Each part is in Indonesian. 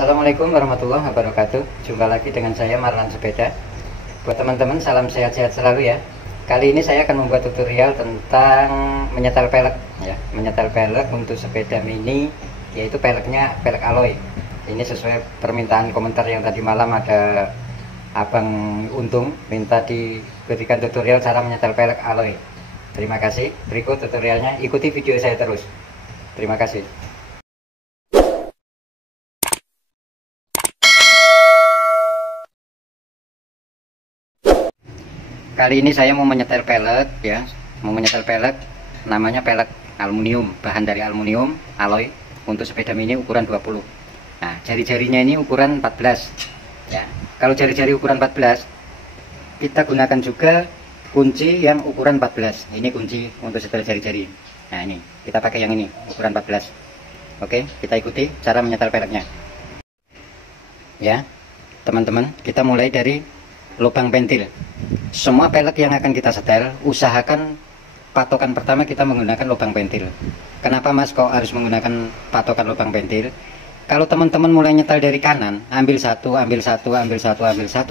Assalamualaikum warahmatullahi wabarakatuh. Jumpa lagi dengan saya Marlan Sepeda. Buat teman-teman, salam sehat-sehat selalu ya. Kali ini saya akan membuat tutorial tentang menyetel pelek ya. Menyetel pelek untuk sepeda mini, yaitu peleknya pelek alloy. Ini sesuai permintaan komentar yang tadi malam, ada Abang Untung minta diberikan tutorial cara menyetel pelek alloy. Terima kasih. Berikut tutorialnya, ikuti video saya terus. Terima kasih. Kali ini saya mau menyetel pelek ya, namanya pelek aluminium, bahan dari aluminium alloy untuk sepeda mini ukuran 20. Nah, jari-jarinya ini ukuran 14 ya. Kalau jari-jari ukuran 14, kita gunakan juga kunci yang ukuran 14. Ini kunci untuk setel jari-jari. Nah, ini kita pakai yang ini ukuran 14. Oke, kita ikuti cara menyetel peleknya ya teman-teman. Kita mulai dari lubang pentil. Semua pelek yang akan kita setel, usahakan patokan pertama kita menggunakan lubang pentil. Kenapa mas kok harus menggunakan patokan lubang pentil? Kalau teman-teman mulai nyetel dari kanan, ambil satu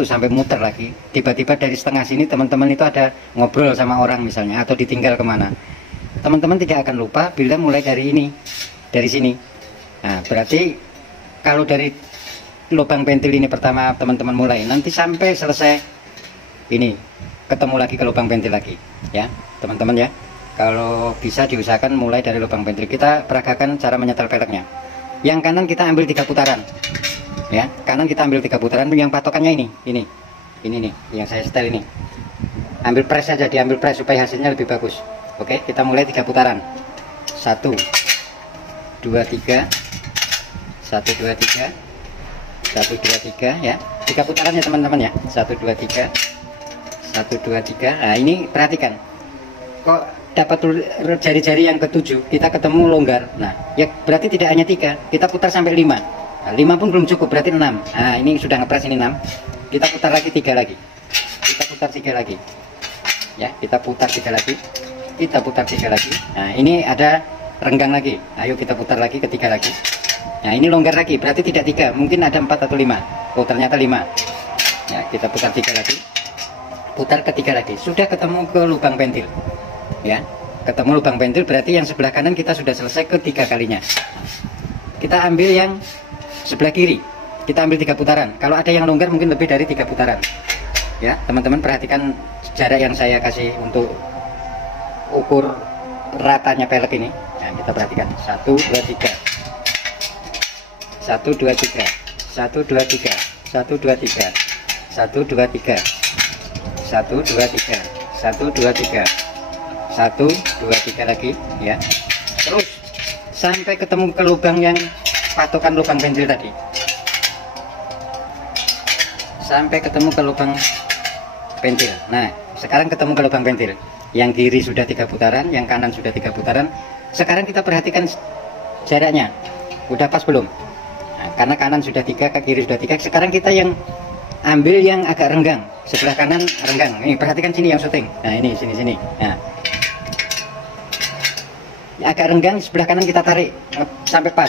sampai muter lagi, tiba-tiba dari setengah sini teman-teman itu ada ngobrol sama orang misalnya, atau ditinggal kemana, teman-teman tidak akan lupa bila mulai dari ini, dari sini. Nah, berarti kalau dari lubang pentil ini pertama teman-teman mulai, nanti sampai selesai ini ketemu lagi ke lubang pentil lagi ya teman-teman ya. Kalau bisa diusahakan mulai dari lubang pentil. Kita peragakan cara menyetel peleknya. Yang kanan kita ambil 3 putaran ya, kanan kita ambil 3 putaran. Yang patokannya ini nih yang saya setel ini, ambil press saja, diambil press supaya hasilnya lebih bagus. Oke, kita mulai 3 putaran. 1 2 3 1 2 3 1 2 3 ya, 3 putaran ya teman-teman ya. 1 2 3 1 2 3. Nah, ini perhatikan, kok dapat jari-jari yang ke-7 kita ketemu longgar. Nah, ya berarti tidak hanya 3, kita putar sampai 5. Nah, 5 pun belum cukup, berarti 6. Nah, ini sudah ngepres, ini 6. Kita putar lagi 3 lagi. Kita putar 3 lagi. Ya, kita putar 3 lagi. Kita putar 3 lagi. Nah, ini ada renggang lagi. Ayo kita putar lagi ketiga lagi. Nah, ini longgar lagi, berarti tidak 3, mungkin ada 4 atau 5. Oh, ternyata 5. Ya, kita putar 3 lagi. Putar ketiga lagi, sudah ketemu ke lubang pentil ya, ketemu lubang pentil, berarti yang sebelah kanan kita sudah selesai ketiga kalinya. Kita ambil yang sebelah kiri, kita ambil 3 putaran. Kalau ada yang longgar mungkin lebih dari 3 putaran ya teman-teman. Perhatikan jarak yang saya kasih untuk ukur ratanya pelek ini. Nah, kita perhatikan 1 2 3 1 2 3 1 2 3 1 2 3 1 2 3 1 2 3 1 2 3 1 2 3 lagi ya, terus sampai ketemu ke lubang yang patokan lubang pentil tadi, sampai ketemu ke lubang pentil. Nah, sekarang ketemu ke lubang pentil, yang kiri sudah 3 putaran, yang kanan sudah 3 putaran. Sekarang kita perhatikan jaraknya udah pas belum. Nah, karena kanan sudah 3, ke kiri sudah 3. Sekarang kita yang ambil yang agak renggang, sebelah kanan renggang. Nih, perhatikan sini yang syuting. Nah, ini sini. Nah, agak renggang sebelah kanan kita tarik sampai pas.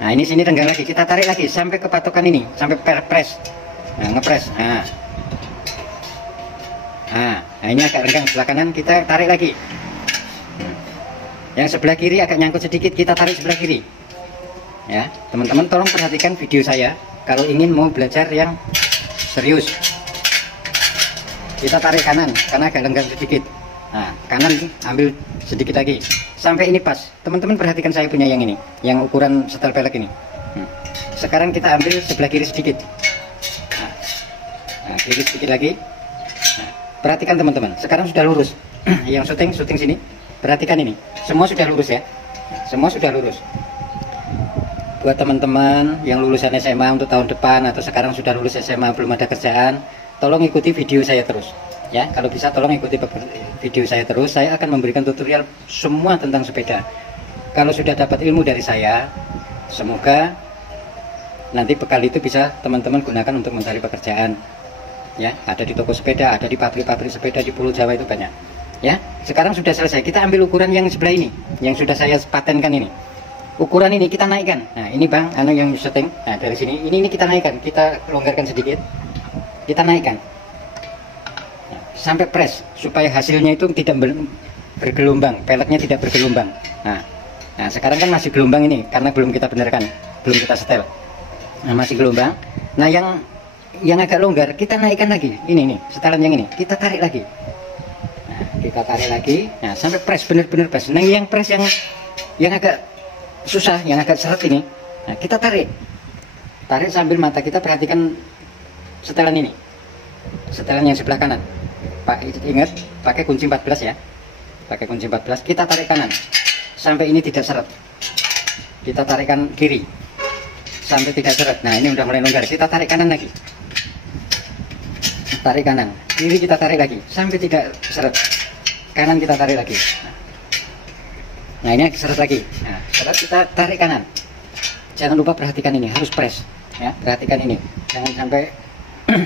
Nah, ini sini renggang lagi, kita tarik lagi sampai ke patokan ini, sampai press. Nah, ngepres. Nah, ini agak renggang sebelah kanan, kita tarik lagi. Yang sebelah kiri agak nyangkut sedikit, kita tarik sebelah kiri. Ya, teman-teman tolong perhatikan video saya kalau ingin mau belajar yang serius. Kita tarik kanan karena agak lenggang sedikit. Nah, kanan ambil sedikit lagi sampai ini pas. Teman-teman perhatikan saya punya yang ini, yang ukuran setel pelek ini. Sekarang kita ambil sebelah kiri sedikit. Nah, kiri sedikit lagi. Nah, perhatikan teman-teman, sekarang sudah lurus. Yang syuting sini, perhatikan ini, semua sudah lurus ya, semua sudah lurus. Buat teman-teman yang lulusan SMA untuk tahun depan atau sekarang sudah lulus SMA belum ada kerjaan, tolong ikuti video saya terus ya. Kalau bisa tolong ikuti video saya terus, saya akan memberikan tutorial semua tentang sepeda. Kalau sudah dapat ilmu dari saya, semoga nanti bekal itu bisa teman-teman gunakan untuk mencari pekerjaan ya. Ada di toko sepeda, ada di pabrik-pabrik sepeda di Pulau Jawa itu banyak ya. Sekarang sudah selesai, kita ambil ukuran yang sebelah ini, yang sudah saya patenkan ini. ukuran ini kita naikkan. Nah ini bang, yang setting. Nah dari sini ini kita naikkan, kita longgarkan sedikit, kita naikkan nah, sampai press supaya hasilnya itu tidak bergelombang, peleknya tidak bergelombang. Nah sekarang kan masih gelombang ini karena belum kita benarkan, belum kita setel. Nah masih gelombang. Nah yang agak longgar kita naikkan lagi. Ini nih setelan yang ini kita tarik lagi. Nah kita tarik lagi. Nah sampai press, benar-benar press. Nah yang press yang agak susah, yang agak seret ini, nah kita tarik sambil mata kita perhatikan setelan ini, setelan yang sebelah kanan. Pak ingat pakai kunci 14 ya, pakai kunci 14. Kita tarik kanan sampai ini tidak seret, kita tarikkan kiri sampai tidak seret. Nah ini udah mulai longgar, kita tarik kanan lagi, tarik kanan, kiri kita tarik lagi sampai tidak seret, kanan kita tarik lagi. Nah ini seret lagi. Nah seret, kita tarik kanan. Jangan lupa perhatikan ini, harus press ya, perhatikan ini, jangan sampai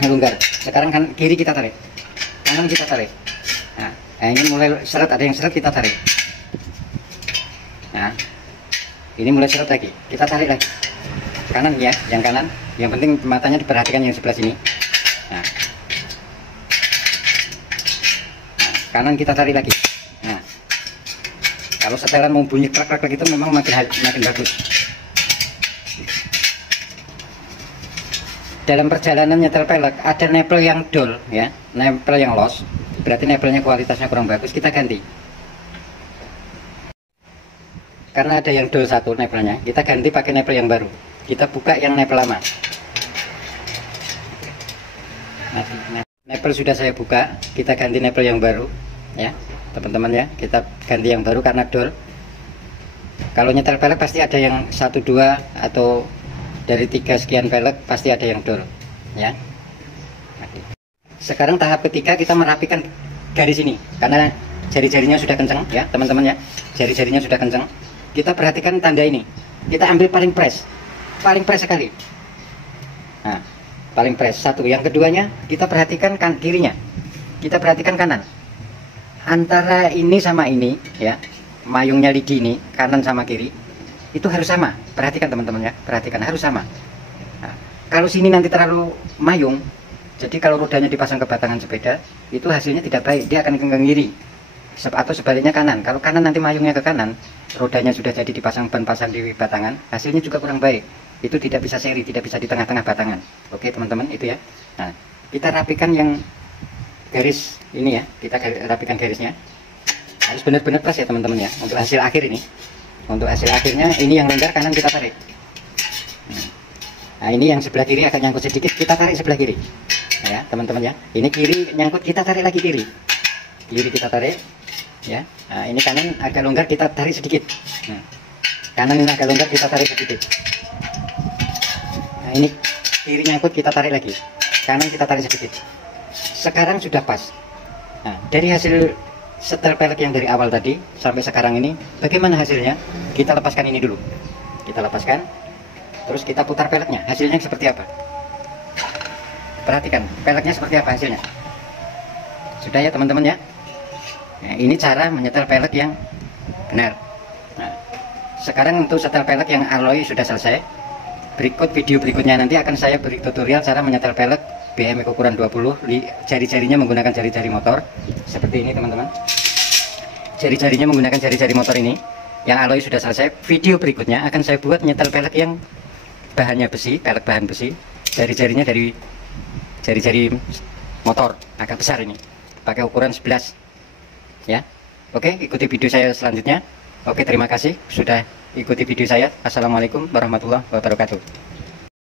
longgar. Sekarang kan kiri kita tarik, kanan kita tarik. Nah ini mulai seret, ada yang seret kita tarik. Nah ini mulai seret lagi, kita tarik lagi kanan ya, yang kanan. Yang penting matanya diperhatikan yang sebelah sini. Nah kanan kita tarik lagi. Nah kalau setelan mau bunyi krak-krak itu memang makin bagus. Dalam perjalanan nyetel pelek ada nepel yang dol ya, nepel yang los, berarti nepelnya kualitasnya kurang bagus, kita ganti. Karena ada yang dol satu nepelnya, kita ganti pakai nepel yang baru. Kita buka yang nepel lama. Nah, nepel sudah saya buka, kita ganti nepel yang baru ya teman-teman ya, kita ganti yang baru karena dol. Kalau nyetel pelek pasti ada yang 1, 2 atau dari 3 sekian pelek pasti ada yang dol ya. Sekarang tahap ketiga, kita merapikan garis ini karena jari-jarinya sudah kencang ya teman-teman ya, jari-jarinya sudah kencang. Kita perhatikan tanda ini, kita ambil paling press sekali. Nah paling press satu. Yang keduanya kita perhatikan kan kirinya, kita perhatikan kanan. Antara ini sama ini ya, mayungnya lidi ini kanan sama kiri itu harus sama. Perhatikan teman-teman ya, perhatikan harus sama. Nah, kalau sini nanti terlalu mayung, jadi kalau rodanya dipasang ke batangan sepeda itu hasilnya tidak baik, dia akan ke kiri. Atau sebaliknya kanan, kalau kanan nanti mayungnya ke kanan, rodanya sudah jadi dipasang ban pasang di batangan, hasilnya juga kurang baik. Itu tidak bisa seri, tidak bisa di tengah-tengah batangan. Oke teman-teman, itu ya. Nah kita rapikan yang garis ini ya, kita rapikan garisnya, harus benar-benar pas ya teman-teman ya, untuk hasil akhir ini. Untuk hasil akhirnya ini yang longgar kanan kita tarik. Nah ini yang sebelah kiri agak nyangkut sedikit, kita tarik sebelah kiri ya teman-teman ya. Ini kiri nyangkut, kita tarik lagi kiri kita tarik ya. Nah ini kanan agak longgar, kita tarik sedikit. Nah, kanan ini agak longgar, kita tarik sedikit. Nah ini kiri nyangkut, kita tarik lagi, kanan kita tarik sedikit. Sekarang sudah pas. Nah dari hasil setel pelek yang dari awal tadi sampai sekarang ini, bagaimana hasilnya? Kita lepaskan ini dulu, kita lepaskan, terus kita putar peleknya, hasilnya seperti apa? Perhatikan peleknya seperti apa hasilnya. Sudah ya teman-teman ya. Nah, ini cara menyetel pelek yang benar. Nah, sekarang untuk setel pelek yang alloy sudah selesai. Berikut video berikutnya nanti akan saya beri tutorial cara menyetel pelek BMX ukuran 20, jari-jarinya menggunakan jari-jari motor seperti ini teman-teman. Jari-jarinya menggunakan jari-jari motor ini. Yang alloy sudah selesai. Video berikutnya akan saya buat nyetel pelek yang bahannya besi, pelek bahan besi. Jari-jarinya dari jari-jari motor agak besar ini, pakai ukuran 11 ya. Oke, ikuti video saya selanjutnya. Oke, terima kasih sudah ikuti video saya. Assalamualaikum warahmatullahi wabarakatuh.